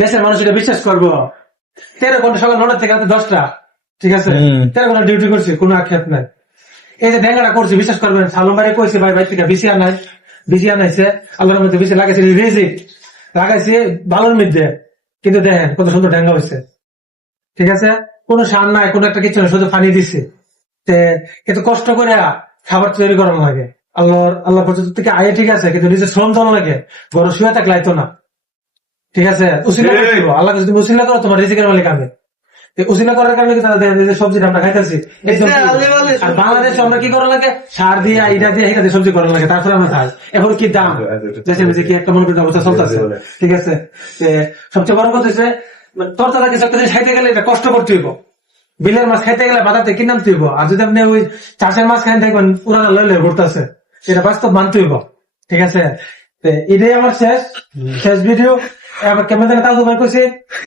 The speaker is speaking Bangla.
দেশের মানুষ এটা বিশ্বাস করবো? 13 ঘন্টা সকাল 9টা থেকে রাতে 10টা, ঠিক আছে, 13 ঘন্টা ডিউটি করছি, কোনো আক্ষেপ নাই। এই যে ডেঙ্গাটা করছি, বিশ্বাস করবেন, সালম ভাই কইছে ভাই ভাই থেকে বিসি আনাইছে, আল্লাহর মধ্যে বিসি লাগাইছে, রিজিক লাগাইছে ভালোর মধ্যে, কিন্তু দেখেন কত সুন্দর ডেঙ্গা হয়েছে, ঠিক আছে, কোনো সার নাই, কোনো একটা কিছু না, শুধু পানি দিছে। এত কষ্ট করে খাবার তৈরি করানো লাগে, আল্লাহ পর্যন্ত থেকে আয়ে, ঠিক আছে, কিন্তু নিজের শ্রম জন লাগে, বড় শুয়ে থাকলে আইতো না, ঠিক আছে, উসিলা করতে হবে। আল্লাহকে যদি উসিলা করো, তোমার রিজিকের মালিক আমি। উসিলা করার কারণে কি তারা দেখেন যে সবজিটা আমরা খাইতেছি। আর বাংলাদেশে আমরা কি করা লাগে, সার দিয়ে এটা দিয়ে সবজি করা লাগে, তারপরে আমরা খাই। এখন কি দাম, দেশের মধ্যে কি একটা মনে করি অবস্থা চলতেছে, ঠিক আছে। সবচেয়ে বড় কথা হচ্ছে তরতাজা কিছু একটা জিনিস খাইতে গেলে এটা কষ্ট করতে হইব। বিলের মাছ খাইতে গেলে বাজার থেকে কিনে আনতে হইব। আর যদি আপনি ওই চাষের মাছ খাই দেখবেন পুরানা লইলে ঘুরতেছে, সেটা বাস্তব মানতে হইব, ঠিক আছে। এটাই আমার শেষ ভিডিও। আবার কেমন তাজু ভাই কইছে